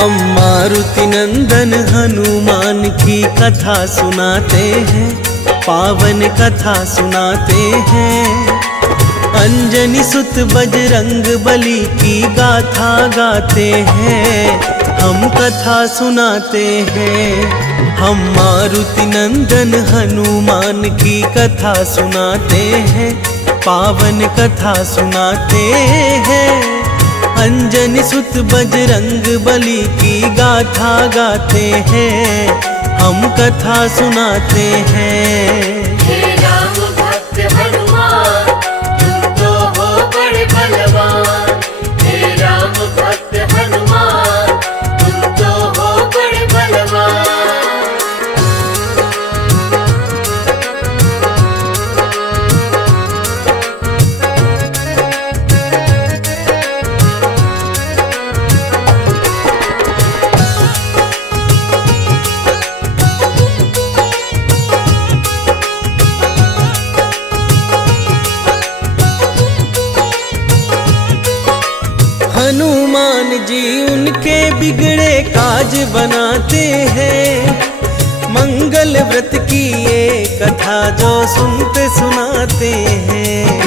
हम मारुति नंदन हनुमान की कथा सुनाते हैं, पावन कथा सुनाते हैं। अंजनी सुत बजरंग बली की गाथा गाते हैं, हम कथा सुनाते हैं। हम मारुति नंदन हनुमान की कथा सुनाते हैं, पावन कथा सुनाते हैं। अंजनी सुत बजरंग बली की गाथा गाते हैं, हम कथा सुनाते हैं। हे राम भक्त हनुमान, तुम तो हो बड़े बलवान। हे राम भक्त हनुमान, तुम तो हो बड़े बलवान। हनुमान जी उनके बिगड़े काज बनाते हैं, मंगल व्रत की ये कथा जो सुनते सुनाते हैं।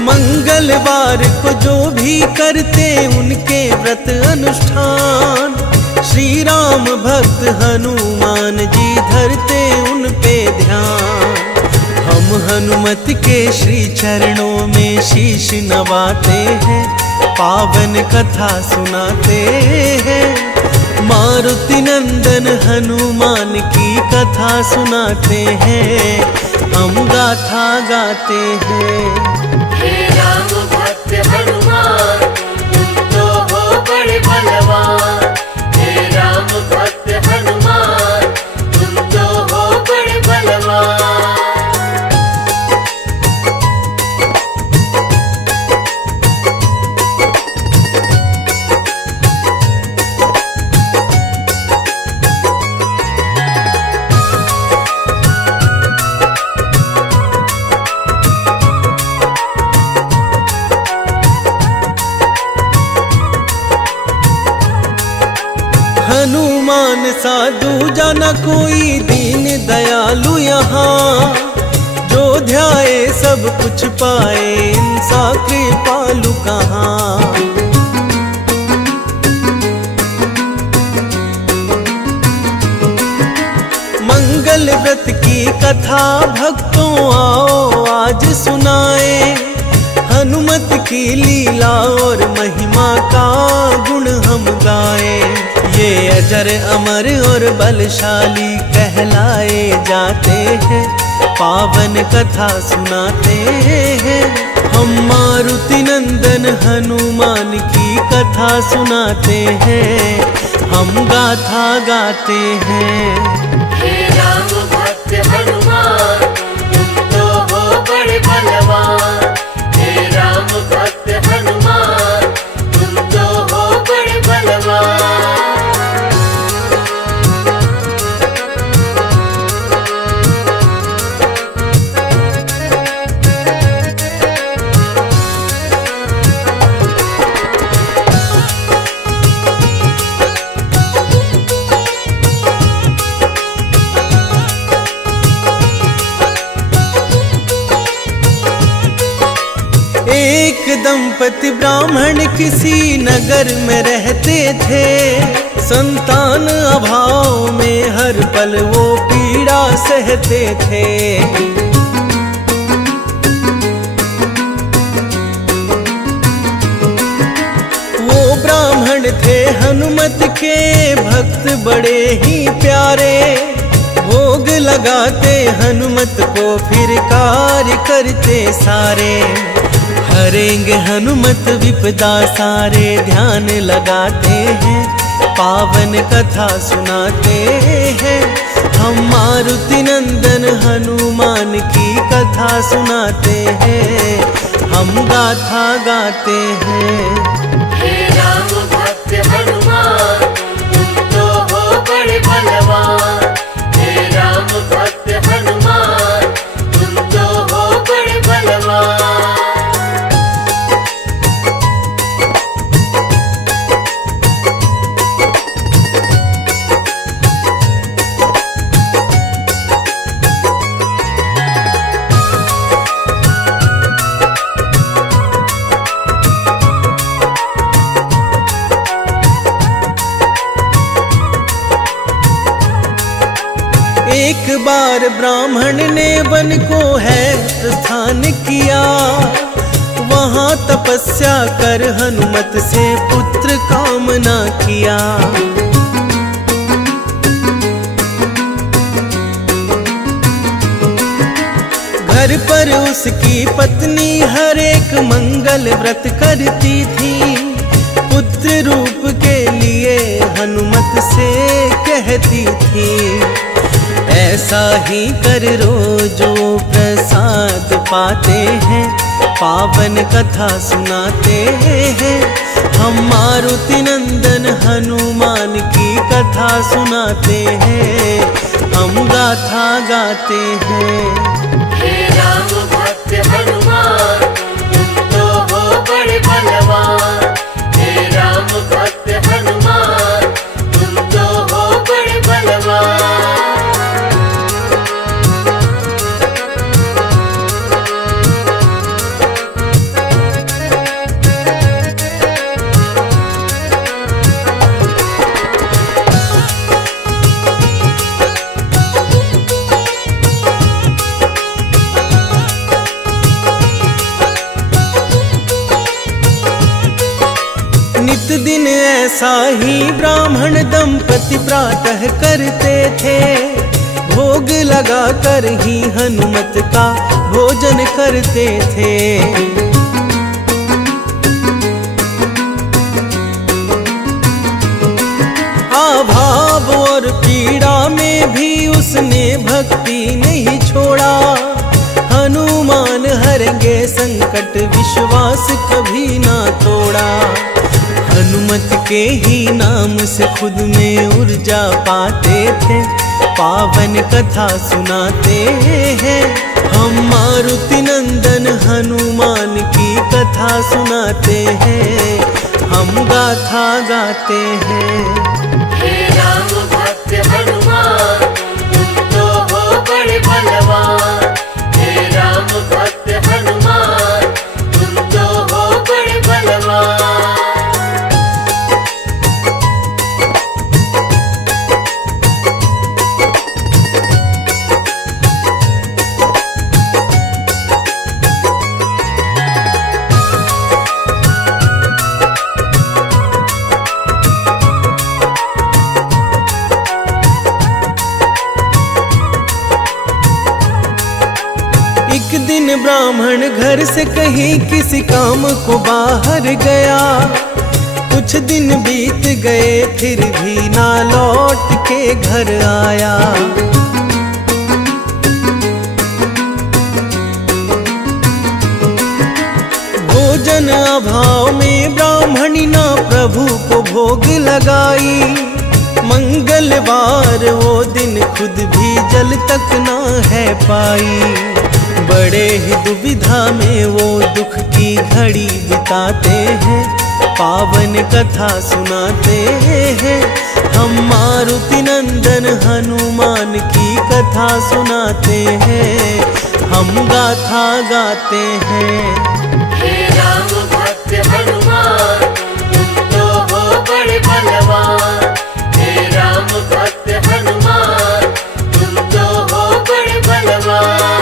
मंगलवार को जो भी करते उनके व्रत अनुष्ठान, श्री राम भक्त हनुमान जी धरते उन पे ध्यान। हम हनुमत के श्री चरणों में शीश नवाते हैं, पावन कथा सुनाते हैं। मारुति नंदन हनुमान की कथा सुनाते हैं, हम गाथा गाते हैं। हे राम भक्त हनुमान, तुम तो हो बड़े बलवान। हे राम भक्त हनुमान, तुम तो हो बड़े बलवान। हनुमान साधु जाना कोई दीन दयालु यहाँ, जो ध्याए सब कुछ पाए इंसा कृपालु कहाँ। मंगल व्रत की कथा भक्तों आओ आज सुनाए, हनुमत की लीला और महिमा का गुण हम गाए। ये अजर अमर और बलशाली कहलाए जाते हैं, पावन कथा सुनाते हैं। हम मारुति नंदन हनुमान की कथा सुनाते हैं, हम गाथा गाते हैं। हे राम भक्त हनुमान, तुम तो हो बड़े बलवान। हे राम भक्त हनुमान, तुम तो हो बड़े बलवान। एक दंपति ब्राह्मण किसी नगर में रहते थे, संतान अभाव में हर पल वो पीड़ा सहते थे। वो ब्राह्मण थे हनुमत के भक्त बड़े ही प्यारे, भोग लगाते हनुमत को फिर कार्य करते सारे। हरेंगे हनुमत विपदा सारे ध्यान लगाते हैं, पावन कथा सुनाते हैं। हम मारुति नंदन हनुमान की कथा सुनाते हैं, हम गाथा गाते हैं। हे राम भक्त हनुमान, तुम तो हो बड़े बलवान। हे राम भक्त हनुमान, तुम तो हो बड़े बलवान। एक बार ब्राह्मण ने वन को है प्रस्थान किया, वहां तपस्या कर हनुमत से पुत्र कामना किया। घर पर उसकी पत्नी हर एक मंगल व्रत करती थी, पुत्र रूप के लिए हनुमत से कहती थी, ऐसा ही कर रोजो प्रसाद पाते हैं, पावन कथा सुनाते हैं। हम मारुति नंदन हनुमान की कथा सुनाते हैं, हम गाथा गाते हैं। हे राम भक्त हनुमान तुम तो हो बड़े बलवान, हे राम भक्त हनुमान तुम तो हो बड़े बलवान। नित दिन ऐसा ही ब्राह्मण दंपति प्रातः करते थे, भोग लगा कर ही हनुमत का भोजन करते थे। अभाव और पीड़ा में भी उसने भक्ति नहीं छोड़ा, हनुमान हरेंगे संकट विश्वास कभी ना तोड़ा। हनुमत के ही नाम से खुद में ऊर्जा पाते थे, पावन कथा सुनाते हैं। हम मारुति नंदन हनुमान की कथा सुनाते हैं, हम गाथा गाते हैं। हे राम भक्त हनुमान तुम तो हो बड़े बलवान, हे राम भक्त हनुमान तुम तो हो बड़े बलवान। एक दिन ब्राह्मण घर से कहीं किसी काम को बाहर गया, कुछ दिन बीत गए फिर भी ना लौट के घर आया। भोजन अभाव में ब्राह्मणी ना प्रभु को भोग लगाई, मंगलवार वो दिन खुद भी जल तक ना है पाई। बड़े ही दुविधा में वो दुख की घड़ी बिताते हैं, पावन कथा सुनाते हैं। हम मारुति नंदन हनुमान की कथा सुनाते हैं, हम गाथा गाते हैं। हे राम भक्त हनुमान तुम तो हो बड़े बलवान, हे राम भक्त हनुमान तुम तो हो बड़े बलवान।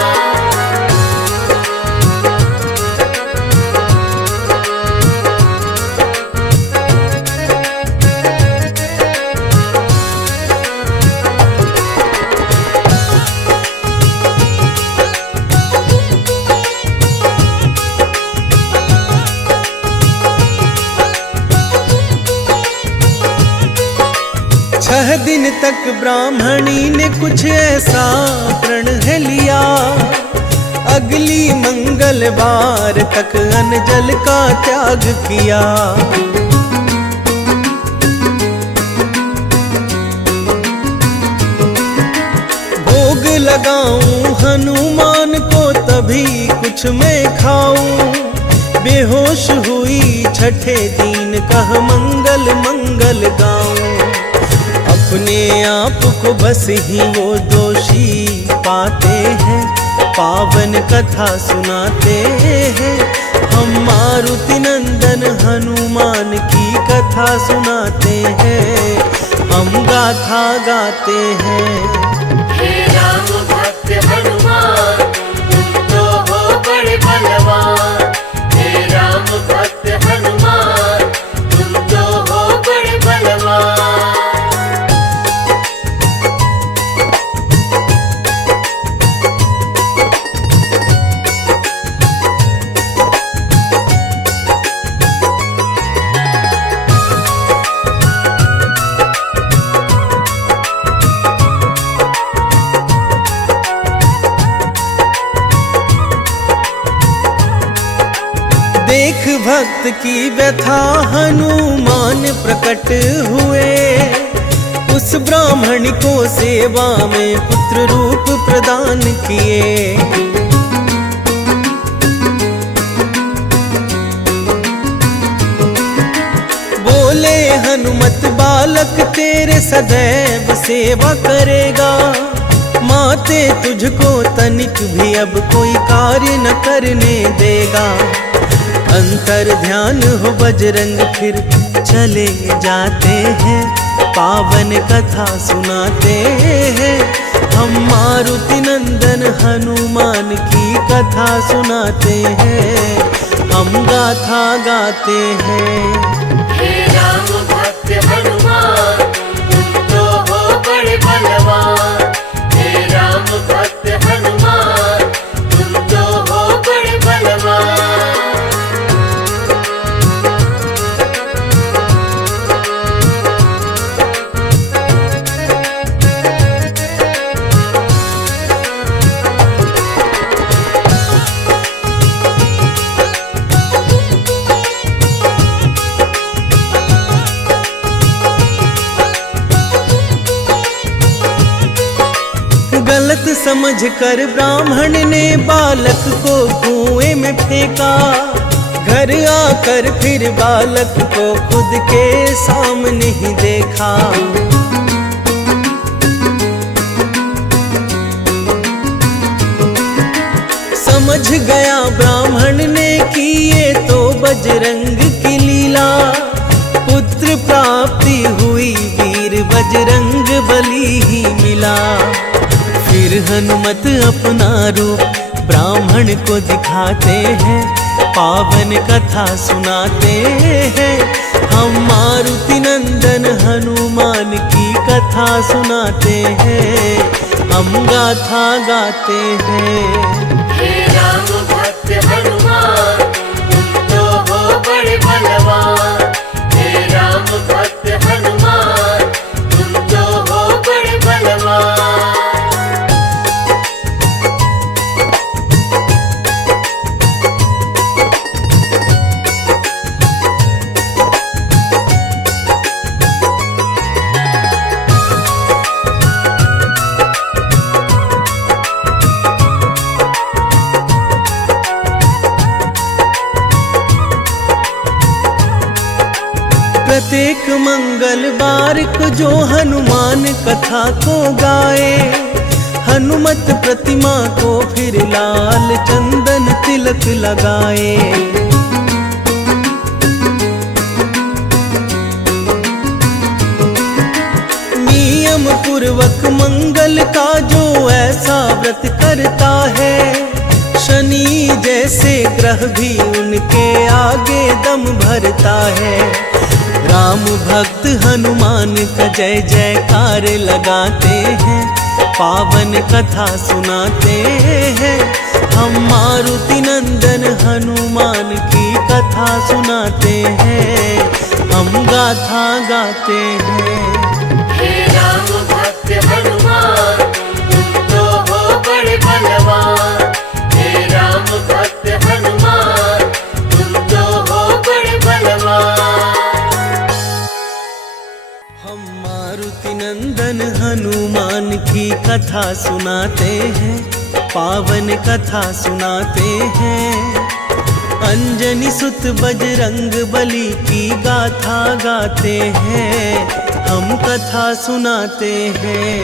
छह दिन तक ब्राह्मणी ने कुछ ऐसा प्रण है लिया, अगली मंगलवार तक अन्न जल का त्याग किया। भोग लगाऊं हनुमान को तभी कुछ मैं खाऊं, बेहोश हुई छठे दिन कह मंगल मंगल गाऊं। अपने आप को बस ही वो दोषी पाते हैं, पावन कथा सुनाते हैं। हम मारुति नंदन हनुमान की कथा सुनाते हैं, हम गाथा गाते हैं। देख भक्त की व्यथा हनुमान प्रकट हुए, उस ब्राह्मण को सेवा में पुत्र रूप प्रदान किए। बोले हनुमत बालक तेरे सदैव सेवा करेगा, माते तुझको तनिक भी अब कोई कार्य न करने देगा। अंतर ध्यान हो बजरंग फिर चले जाते हैं, पावन कथा सुनाते हैं। हम मारुति नंदन हनुमान की कथा सुनाते हैं, हम गाथा गाते हैं। हे राम भक्त हनुमान तुम तो हो बड़े बलवान, हे राम भक्त हनुमान तुम तो हो बड़े बलवान। गलत समझ कर ब्राह्मण ने बालक को कुएं में फेंका, घर आकर फिर बालक को खुद के सामने ही देखा। समझ गया ब्राह्मण ने कि ये तो बजरंग की लीला, पुत्र प्राप्ति हुई वीर बजरंग बली ही मिला। फिर हनुमत अपना रूप ब्राह्मण को दिखाते हैं, पावन कथा सुनाते हैं। हम मारुति नंदन हनुमान की कथा सुनाते हैं, हम गाथा गाते हैं। हे राम भक्त हनुमान तुम तो हो बड़े बलवान, हे राम भक्त हनुमान तुम तो हो बड़े बलवान। प्रत्येक मंगलवार को जो हनुमान कथा को गाए, हनुमत प्रतिमा को फिर लाल चंदन तिलक लगाए। नियम पूर्वक मंगल का जो ऐसा व्रत करता है, शनि जैसे ग्रह भी उनके आगे दम भरता है। राम भक्त हनुमान का जय जयकार लगाते हैं, पावन कथा सुनाते हैं। हम मारुति नंदन हनुमान की कथा सुनाते हैं, हम गाथा गाते हैं। हे राम भक्त हनुमान तुम तो हो बड़े बलवान, हे राम भक्त हनुमान तुम तो हो बड़े बलवान। हम मारुति नंदन हनुमान की कथा सुनाते हैं, पावन कथा सुनाते हैं। अंजनी सुत बजरंग बली की गाथा गाते हैं, हम कथा सुनाते हैं।